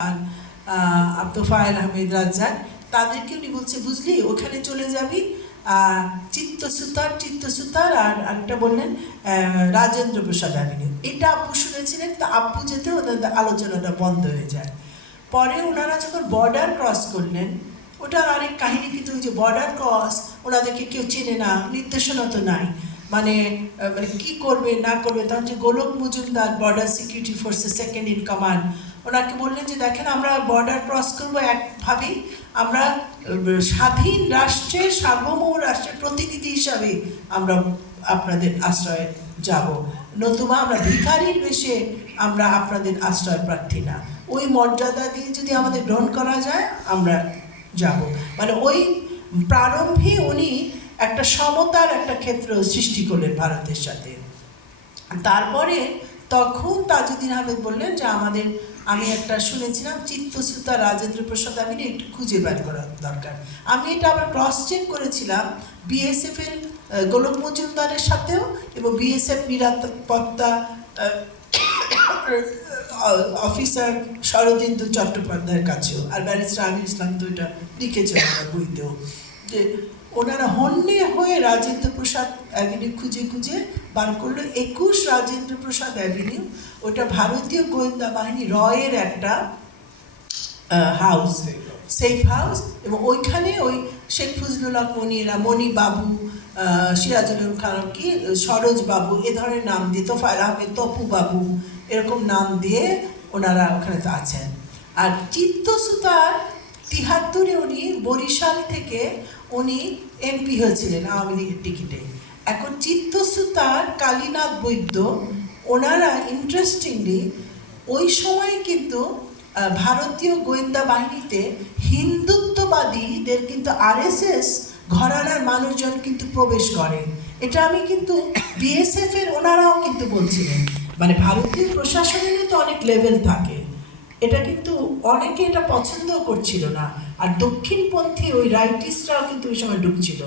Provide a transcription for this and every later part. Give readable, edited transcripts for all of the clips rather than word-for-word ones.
আর তোফায়েল আহমেদ রাজ্জাক তাদেরকে উনি বলছে বুঝলি ওখানে চলে যাবি চিত্তসুতার আর একটা বললেন রাজেন্দ্র প্রসাদ অ্যাভিনিউ। এটা আব্বু শুনেছিলেন, তা আব্বু যেতে ওনাদের আলোচনাটা বন্ধ হয়ে যায়। পরে ওনারা যখন বর্ডার ক্রস করলেন, ওটা আরেক কাহিনী, কিন্তু ওই যে বর্ডার ক্রস ওনাদেরকে কেউ চেনে না, নির্দেশনা তো নাই, মানে মানে কী করবে না করবে। তখন যে গোলক মজুমদার বর্ডার সিকিউরিটি ফোর্সের সেকেন্ড ইন কমান্ড, ওনাকে বললেন যে দেখেন আমরা বর্ডার ক্রস করবো একভাবেই, আমরা স্বাধীন রাষ্ট্রের সার্বভৌম রাষ্ট্রের প্রতিনিধি হিসাবে আমরা আপনাদের আশ্রয়ে যাব, নতুবা আমরা ভিখারির বেশে আমরা আপনাদের আশ্রয় প্রার্থী না, ওই মর্যাদা দিয়ে যদি আমাদের গ্রহণ করা যায় আমরা যাব। মানে ওই প্রারম্ভে উনি একটা সমতার একটা ক্ষেত্র সৃষ্টি করলেন ভারতের সাথে। তারপরে তখন তাজউদ্দিন আহমেদ বললেন যে আমি একটা শুনেছিলাম চিত্তসুতা রাজেন্দ্র প্রসাদ অ্যাভিনিউ একটু খুঁজে বের করা দরকার। আমি এটা আবার ক্রস চেক করেছিলাম বিএসএফ এর গোলক মজুমদারের সাথেও এবং বিএসএফ নিরাপত্তা অফিসার শরদিন্দু চট্টোপাধ্যায়ের কাছেও, আর ব্যারিস্টার আমির ইসলাম তো এটা লিখেছেন বইতেও, যে ওনারা হন্যে হয়ে রাজেন্দ্র প্রসাদ অ্যাভিনিউ খুঁজে খুঁজে বার করলো। 21 রাজেন্দ্র প্রসাদ অ্যাভিনিউ, ওটা ভারতীয় গোয়েন্দা বাহিনী রয়ের একটা হাউস, সেফ হাউস, এবং ওইখানে ওই শেখ ফজলুল হক মনিরা, মণি বাবু, সিরাজুল খান, কি সরোজ বাবু, এ ধরনের নাম দিয়ে, তোফায়েল আহমেদ, তপু বাবু, এরকম নাম দিয়ে ওনারা ওখানে তো আছেন। আর চিত্তসুতার 73-এ উনি বরিশাল থেকে উনি এমপি হয়েছিলেন আওয়ামী লীগের টিকিটে। এখন চিত্তসুতার কালীনাথ বৈদ্য, ওনারা ইন্টারেস্টিংলি ওই সময় কিন্তু ভারতীয় গোয়েন্দা বাহিনীতে হিন্দুত্ববাদীদের কিন্তু আরএসএস ঘরানার মানুষজন কিন্তু প্রবেশ করে। এটা আমি কিন্তু বিএসএফ এর ওনারাও কিন্তু বলছিলেন, মানে ভারতীয় প্রশাসনেরও তো অনেক লেভেল থাকে, এটা কিন্তু অনেকে এটা পছন্দও করছিল না। আর দক্ষিণপন্থী ওই রাইটিস্টরাও কিন্তু ওই সময় ঢুকছিল।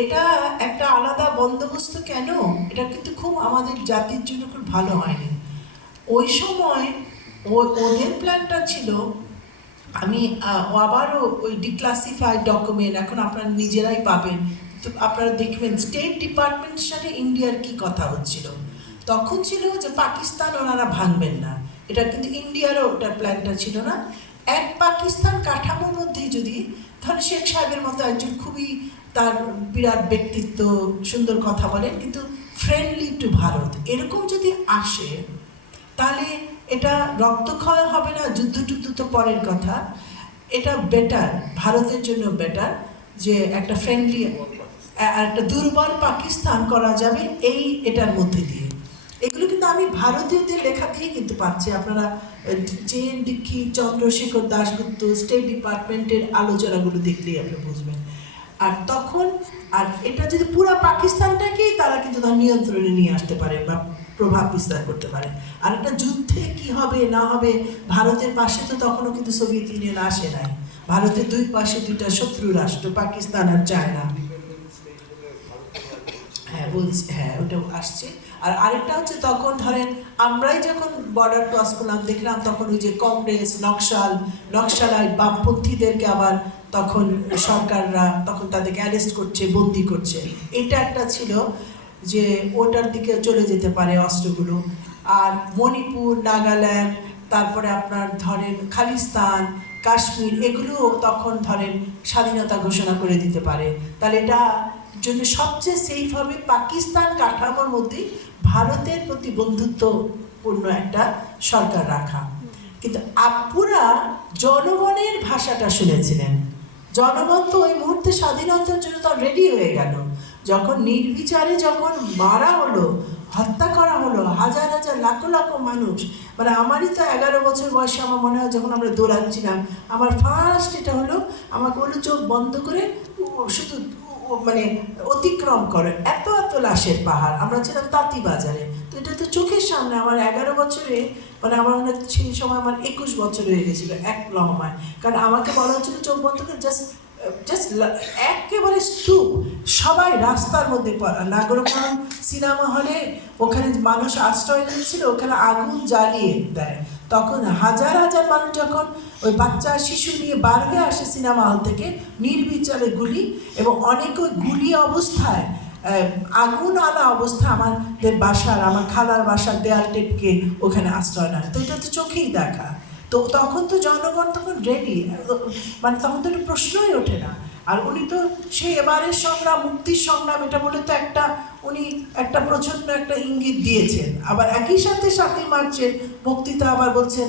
এটা একটা আলাদা বন্দোবস্ত কেন, এটা কিন্তু খুব আমাদের জাতির জন্য খুব ভালো হয়নি ওই সময়। ওদের প্ল্যানটা ছিল, আমি আবারও ওই ডিক্লাসিফাইড ডকুমেন্ট এখন আপনারা নিজেরাই পাবেন, তো আপনারা দেখবেন স্টেট ডিপার্টমেন্টের সাথে ইন্ডিয়ার কি কথা হচ্ছিল। তখন ছিল যে পাকিস্তান ওনারা ভাঙবেন না, এটা কিন্তু ইন্ডিয়ারও ওটার প্ল্যানটা ছিল না। এক পাকিস্তান কাঠামোর মধ্যেই যদি ধরেন শেখ সাহেবের মতো একজন খুবই তার বিরাট ব্যক্তিত্ব, সুন্দর কথা বলেন, কিন্তু ফ্রেন্ডলি টু ভারত, এরকম যদি আসে তাহলে এটা রক্তক্ষয় হবে না, যুদ্ধ টুদ্ধ তো পরের কথা। এটা বেটার, ভারতের জন্য বেটার যে একটা ফ্রেন্ডলি একটা দুর্বল পাকিস্তান করা যাবে এটার মধ্যে দিয়ে। এগুলো কিন্তু আমি ভারতীয়দের লেখা দিয়ে কিন্তু পাচ্ছি, আপনারা জেএন দীক্ষিত, চন্দ্রশেখর দাশগুপ্ত, স্টেট ডিপার্টমেন্টের আলোচনাগুলো দেখলেই আপনি বুঝবেন। আর তখন আর এটা যদি পুরো পাকিস্তানটাকেই তারা কিন্তু তার নিয়ন্ত্রণে নিয়ে আসতে পারে বা প্রভাব বিস্তার করতে পারে। আর একটা যুদ্ধে কি হবে না হবে, ভারতের পাশে তো তখনও কিন্তু সোভিয়েত ইউনিয়ন আসে নাই, ভারতের দুই পাশে দুইটা শত্রু রাষ্ট্র, পাকিস্তান আর চায়না। হ্যাঁ বলছি, হ্যাঁ ওটাও আসছে। আর আরেকটা হচ্ছে তখন ধরেন আমরাই যখন বর্ডার ক্রস করলাম দেখলাম তখন ওই যে কংগ্রেস, নকশালাইট বামপন্থীদেরকে আবার তখন সরকাররা তখন তাদেরকে অ্যারেস্ট করছে, বন্দি করছে। এটা একটা ছিল যে ওটার দিকে চলে যেতে পারে অস্ত্রগুলো। আর মণিপুর, নাগাল্যান্ড, তারপরে আপনার ধরেন খালিস্তান, কাশ্মীর, এগুলো তখন ধরেন স্বাধীনতা ঘোষণা করে দিতে পারে। তাহলে এটা জন্য সবচেয়ে সেফ হবে পাকিস্তান কাঠামোর মধ্যে ভারতের প্রতি বন্ধুত্বপূর্ণ একটা সরকার রাখা। কিন্তু আপুরা জনগণের ভাষাটা শুনেছিলেন, জনগণ তো ওই মুহূর্তে স্বাধীনতার জন্য তো রেডি হয়ে গেল। যখন নির্বিচারে যখন মারা হলো, হত্যা করা হলো হাজার হাজার লাখ লাখ মানুষ, মানে আমারই তো 11 বছর বয়সে আমার মনে হয় যখন আমরা দৌড়াচ্ছিলাম, আমার ফার্স্ট এটা হলো, আমাকে হলো চোখ বন্ধ করে শুধু মানে অতিক্রম করে এত এত লাশের পাহাড়। আমরা ছিলাম তাঁতিবাজারে, তো এটা তো চোখের সামনে। আমার 11 বছরে, মানে আমার মনে হয় সেই সময় আমার 21 বছর হয়ে গেছিল এক লহমায়, কারণ আমাকে বলা হচ্ছিল চোখ বন্ধ করে জাস্ট একেবারে স্তূপ, সবাই রাস্তার মধ্যে নাগরকোণ সিনেমা হলে ওখানে মানুষ আশ্রয় নিচ্ছিল, ওখানে আগুন জ্বালিয়ে দেয়। তখন হাজার হাজার মানুষ যখন ওই বাচ্চা শিশু নিয়ে বার হয়ে আসে সিনেমা হল থেকে, নির্বিচারে গুলি, এবং অনেক ওই গুলি অবস্থায় আগুন আলা অবস্থা আমাদের বাসার, আমার খালার বাসার দেয়াল টেপকে ওখানে আশ্রয় নেয়। তো এটা তো চোখেই দেখা। তো তখন তো জনগণ তখন রেডি, মানে তখন তো একটা প্রশ্নই ওঠে না। আর উনি তো সেই এবারের সংগ্রাম, মুক্তির সংগ্রাম, এটা বলে তো উনি একটা প্রচন্ড একটা ইঙ্গিত দিয়েছেন। আবার একই সাথে 7ই মার্চের বক্তৃতা আবার বলছেন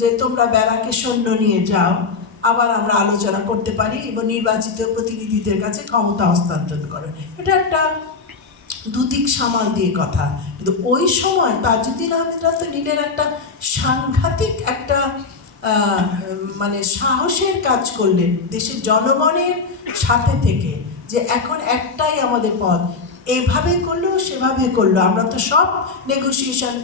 যে তোমরা ব্যারাকে সৈন্য নিয়ে যাও, আবার আমরা আলোচনা করতে পারি এবং নির্বাচিত প্রতিনিধিদের কাছে ক্ষমতা হস্তান্তর করে। এটা একটা দুদিক সামাল দিয়ে কথা। কিন্তু ওই সময় তাজউদ্দিন আহমেদ রায় তো নিলেন একটা সাংঘাতিক একটা মানে সাহসের কাজ করলেন দেশের জনগণের সাথে থেকে, যে এখন একটাই আমাদের পথ, এভাবে করলো সেভাবে করলো, আমরা তো সব নেগোসিয়েশন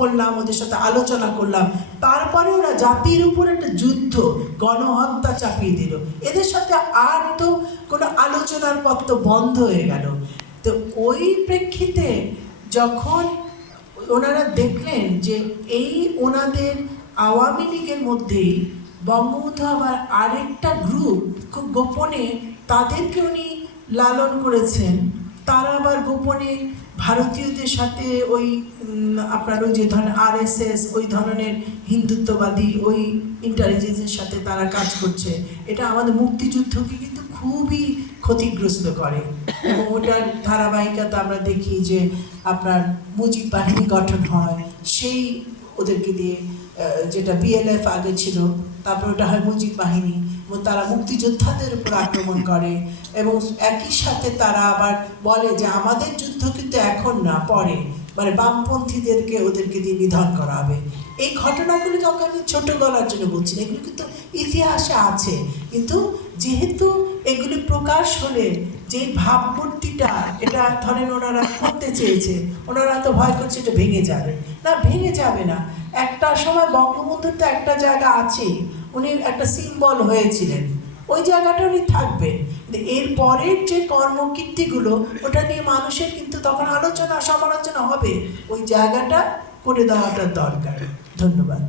করলাম, ওদের সাথে আলোচনা করলাম, তারপরে ওরা জাতির উপর একটা যুদ্ধ, গণহত্যা চাপিয়ে দিল। এদের সাথে আর তো কোনো আলোচনার পথ তো বন্ধ হয়ে গেল। তো ওই প্রেক্ষিতে যখন ওনারা দেখলেন যে এই ওনাদের আওয়ামী লীগের মধ্যেই বঙ্গবন্ধু আবার আরেকটা গ্রুপ খুব গোপনে তাদেরকে উনি লালন করেছেন, তারা আবার গোপনে ভারতীয়দের সাথে ওই আপনার ওই যে ধরনের RSS, ওই ধরনের হিন্দুত্ববাদী ওই ইন্টেলিজেন্সের সাথে তারা কাজ করছে, এটা আমাদের মুক্তিযুদ্ধকে কিন্তু খুবই ক্ষতিগ্রস্ত করে। এবং ওটার ধারাবাহিকতা আমরা দেখি যে আপনার মুজিব বাহিনী গঠন হয়, সেই ওদেরকে দিয়ে, যেটা BLF আগে ছিল, তারপর ওটা হয় মুজিব বাহিনী, এবং তারা মুক্তিযোদ্ধাদের উপর আক্রমণ করে, এবং একই সাথে তারা আবার বলে যে আমাদের যুদ্ধ কিন্তু এখন না, পরে, মানে বামপন্থীদেরকে ওদেরকে দিয়ে নিধন করা হবে। এই ঘটনাগুলি কাউকে আমি ছোট গলার জন্য বলছি না, এগুলো কিন্তু ইতিহাসে আছে। কিন্তু যেহেতু এগুলি প্রকাশ হলে যে ভাবমূর্তিটা, এটা ধরেন ওনারা করতে চেয়েছে, ওনারা তো ভয় করছে এটা ভেঙে যাবে না, ভেঙে যাবে না। একটা সময় বঙ্গবন্ধুর তো একটা জায়গা আছেই, উনি একটা সিম্বল হয়েছিলেন, ওই জায়গাটা উনি থাকবেন। কিন্তু এর পরের যে কর্মকীর্তিগুলো, ওটা নিয়ে মানুষের কিন্তু তখন আলোচনা সমালোচনা হবে, ওই জায়গাটা করে দেওয়াটা দরকার। ধন্যবাদ।